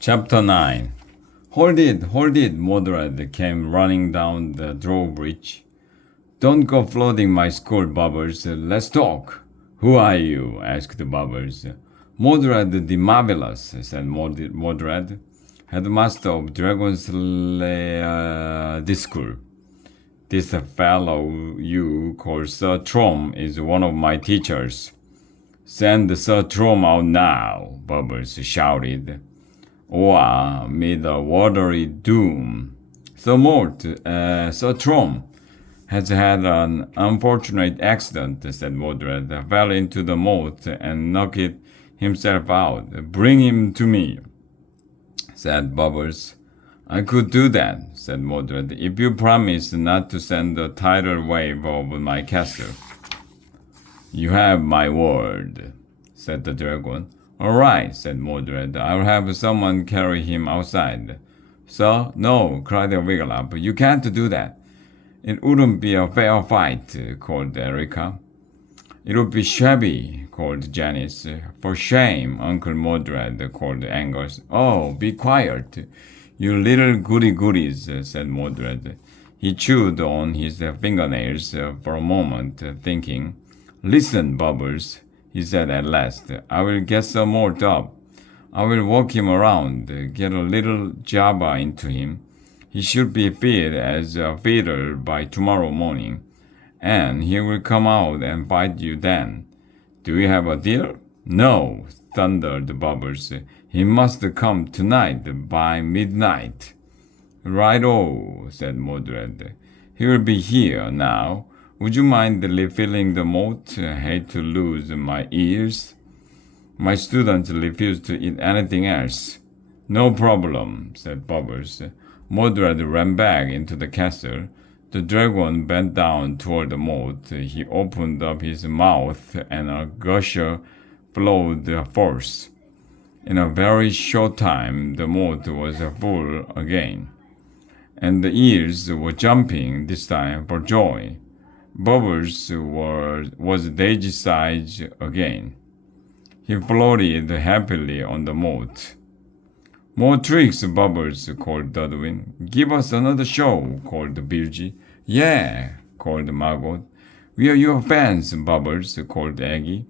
Chapter 9. Hold it, Mordred came running down the drawbridge. Don't go flooding my school, Bubbles. Let's talk. Who are you? Asked Bubbles. Mordred the Marvelous, said Mordred, headmaster of Dragon's School. This fellow you call Sir Trom is one of my teachers. Send Sir Trom out now, Bubbles shouted. Or meet a watery doom. Sir Trom has had an unfortunate accident, said Mordred. Fell into the moat and knocked himself out. Bring him to me, said Bubbles. I could do that, said Mordred, if you promise not to send a tidal wave over my castle. You have my word, said the dragon. All right, said Mordred. I'll have someone carry him outside. Sir, no, cried Wiglaf. You can't do that. It wouldn't be a fair fight, called Erica. It would be shabby, called Janice. For shame, Uncle Mordred, called Angus. Oh, be quiet, you little goody-goodies, said Mordred. He chewed on his fingernails for a moment, thinking. Listen, Bubbles, he said at last. I will get some more up. I will walk him around, get a little jabber into him. He should be fit as a fiddle by tomorrow morning, and he will come out and fight you then. Do you have a deal? No, thundered Bubbles. He must come tonight by midnight. Right-o, said Mordred. He will be here now. Would you mind refilling the moat? Hate to lose my ears. My students refuse to eat anything else. No problem, said Bubbles. Mordred ran back into the castle. The dragon bent down toward the moat. He opened up his mouth and a gusher flowed forth. In a very short time, the moat was full again, and the ears were jumping this time for joy. Bubbles was daisy-sized again. He floated happily on the moat. More tricks, Bubbles, called Dudwin. Give us another show, called Bilgy. Yeah, called Margot. We are your fans, Bubbles, called Aggie.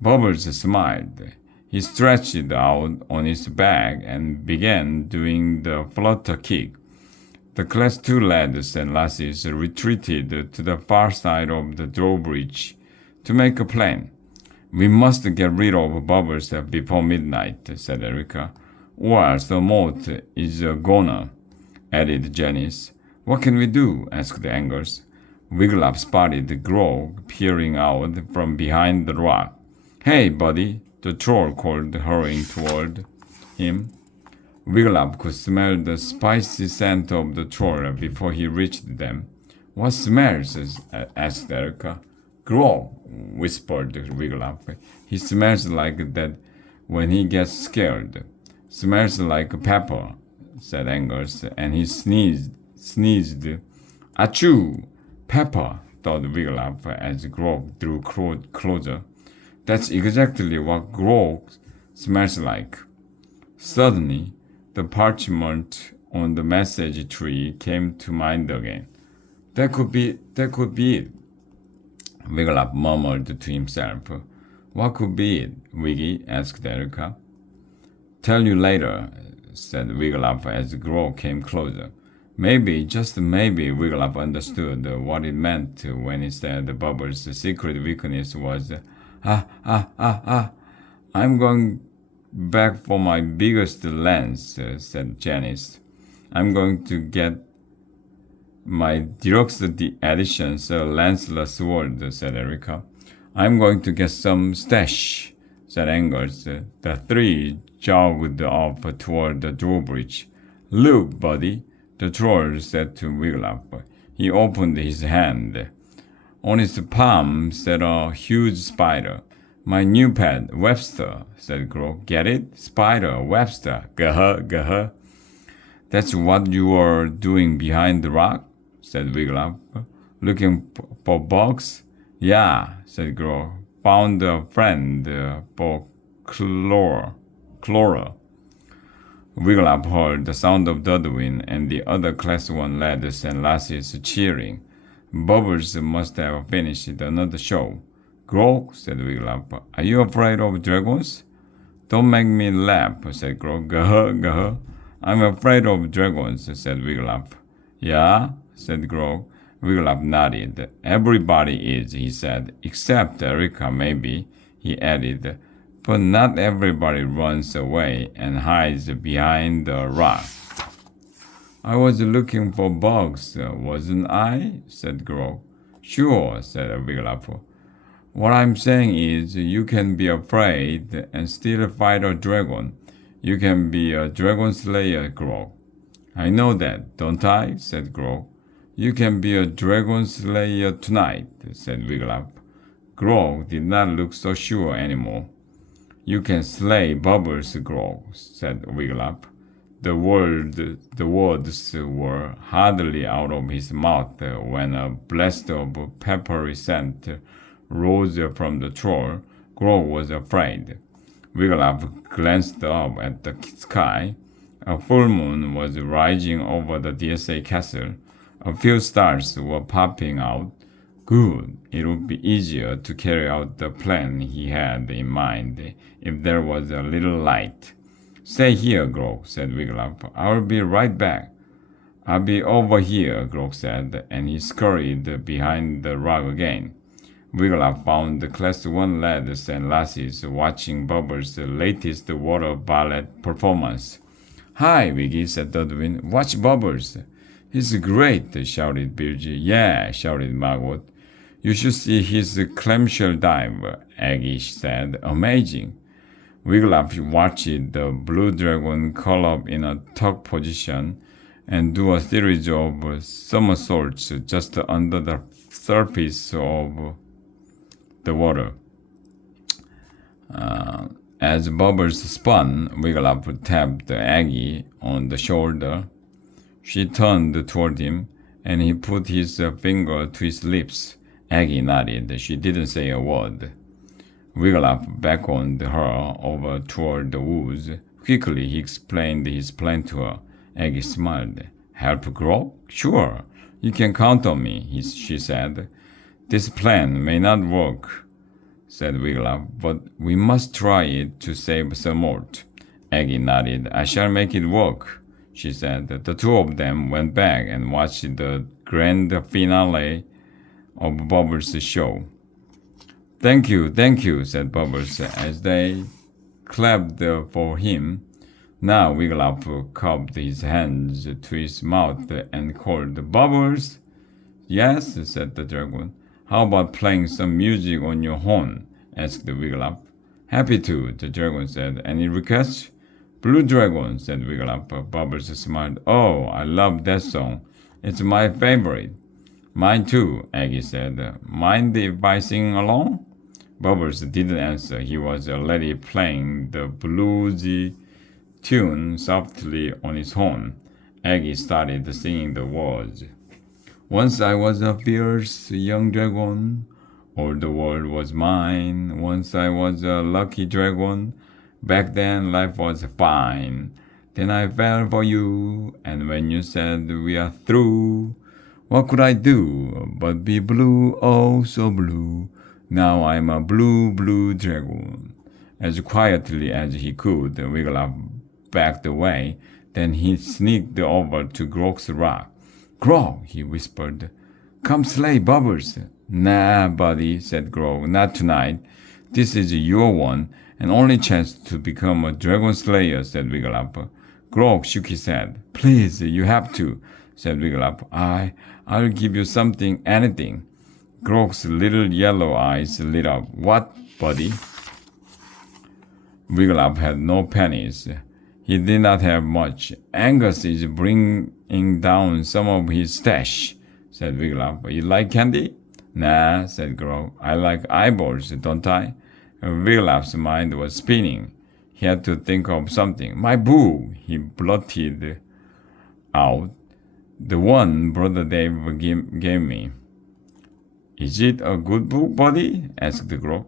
Bubbles smiled. He stretched out on his back and began doing the flutter kick. The Class 2 lads and lasses retreated to the far side of the drawbridge to make a plan. We must get rid of Bubbles before midnight, said Erica. Or else the moat is a goner, added Janice. What can we do? Asked Angus. Wiglaf spotted Grog peering out from behind the rock. Hey, buddy, the troll called, hurrying toward him. Wiglaf could smell the spicy scent of the troll before he reached them. What smells? Asked Erica. Grog, whispered Wiglaf. He smells like that when he gets scared. Smells like pepper, said Angus, and he sneezed. Achoo! Pepper, thought Wiglaf as Grog drew closer. That's exactly what Grog smells like. Suddenly, the parchment on the message tree came to mind again. That could be it, Wiglaf murmured to himself. What could be it, Wiggy? Asked Erica. Tell you later, said Wiglaf as Grog came closer. Maybe, just maybe, Wiglaf understood what it meant when he said Bubbles' secret weakness was, I'm going back for my biggest lance, said Janice. I'm going to get my deluxe edition Sir Lancelot sword, said Erica. I'm going to get some stash, said Angus. The three jogged off toward the drawbridge. Look, buddy, the troll said to Wiglaf. He opened his hand. On its palm sat a huge spider. My new pet, Webster, said Grog. Get it? Spider, Webster. Gah-huh. That's what you are doing behind the rock? Said Wiglaf. Looking for bugs? Yeah, said Grog. Found a friend for Clora. Wiglaf heard the sound of Dudwin and the other Class 1 lads and lasses cheering. Bubbles must have finished another show. Grog, said Wiglaf, are you afraid of dragons? Don't make me laugh, said Grog. Gah, gah. I'm afraid of dragons, said Wiglaf. Yeah, said Grog. Wiglaf nodded. Everybody is, he said, except Erica, maybe, he added. But not everybody runs away and hides behind a rock. I was looking for bugs, wasn't I? Said Grog. Sure, said Wiglaf. What I'm saying is you can be afraid and still fight a dragon. You can be a dragon slayer, Grog. I know that, don't I? Said Grog. You can be a dragon slayer tonight, said Wiglaf. Grog did not look so sure anymore. You can slay Bubbles, Grog, said Wiglaf. The words were hardly out of his mouth when a blast of peppery scent rose from the troll. Grog was afraid. Wiglaf glanced up at the sky. A full moon was rising over the DSA castle. A few stars were popping out. Good. It would be easier to carry out the plan he had in mind if there was a little light. Stay here, Grog, said Wiglaf. I'll be right back. I'll be over here, Grog said, and he scurried behind the rock again. Wiglaf found the Class 1 lads and lasses watching Bubbles' latest water ballet performance. Hi, Wiggy, said Dudwin. Watch Bubbles. He's great, shouted Bilge. Yeah, shouted Margot. You should see his clamshell dive, Aggie said. Amazing. Wiglaf watched the blue dragon curl up in a tuck position and do a series of somersaults just under the surface of the water. As Bubbles spun, Wiglaf tapped Aggie on the shoulder. She turned toward him, and he put his finger to his lips. Aggie nodded. She didn't say a word. Wiglaf beckoned her over toward the woods. Quickly, he explained his plan to her. Aggie smiled. Help Grog? Sure. You can count on me, she said. This plan may not work, said Wiglaf, but we must try it to save Sir Mort. Aggie nodded. I shall make it work, she said. The two of them went back and watched the grand finale of Bubbles' show. Thank you, said Bubbles as they clapped for him. Now Wiglaf cupped his hands to his mouth and called, Bubbles! Yes, said the dragon. How about playing some music on your horn? Asked Wiglaf. Happy to, the dragon said. Any requests? Blue Dragon, said Wiglaf. Bubbles smiled. Oh, I love that song. It's my favorite. Mine too, Aggie said. Mind if I sing along? Bubbles didn't answer. He was already playing the bluesy tune softly on his horn. Aggie started singing the words. Once I was a fierce young dragon. All the world was mine. Once I was a lucky dragon. Back then life was fine. Then I fell for you. And when you said we are through, what could I do but be blue, oh so blue? Now I'm a blue, blue dragon. As quietly as he could, Wiglaf backed away. Then he sneaked over to Grog's rock. Grog, he whispered. Come slay Bubbles. Nah, buddy, said Grog. Not tonight. This is your one and only chance to become a dragon slayer, said Wiglaf. Grog shook his head. Please, you have to, said Wiglaf. I'll give you something, anything. Grog's little yellow eyes lit up. What, buddy? Wiglaf had no pennies. He did not have much. Angus is bringing down some of his stash, said Wiglaf. You like candy? Nah, said Grog. I like eyeballs, don't I? Wiglaf's mind was spinning. He had to think of something. My boo, he blurted out. The one Brother Dave gave me. Is it a good book, buddy? Asked Grog.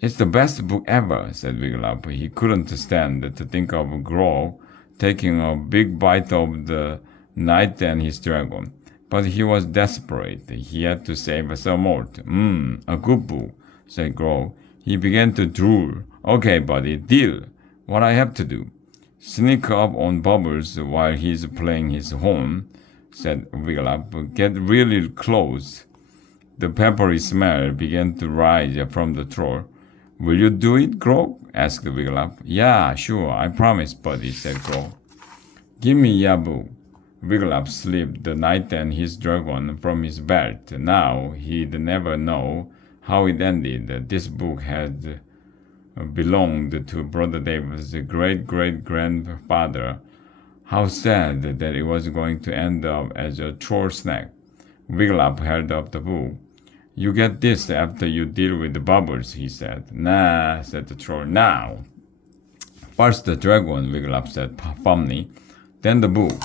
It's the best book ever, said Wiglaf. He couldn't stand to think of Grog taking a big bite of the knight and his dragon. But he was desperate. He had to save Sir Mort. A good book, said Grog. He began to drool. Okay, buddy, deal. What I have to do? Sneak up on Bubbles while he's playing his horn, said Wiglaf. Get really close. The peppery smell began to rise from the troll. Will you do it, Grog? Asked Wiglaf. Yeah, sure, I promise, buddy, said Grog. Give me Yabu. Wiglaf slipped the knight and his dragon from his belt. Now he'd never know how it ended. This book had belonged to Brother David's great-great-grandfather. How sad that it was going to end up as a troll snack. Wiglaf held up the book. You get this after you deal with the Bubbles, he said. Nah, said the troll. Now. First the dragon, Wiglaf said firmly. Then the book.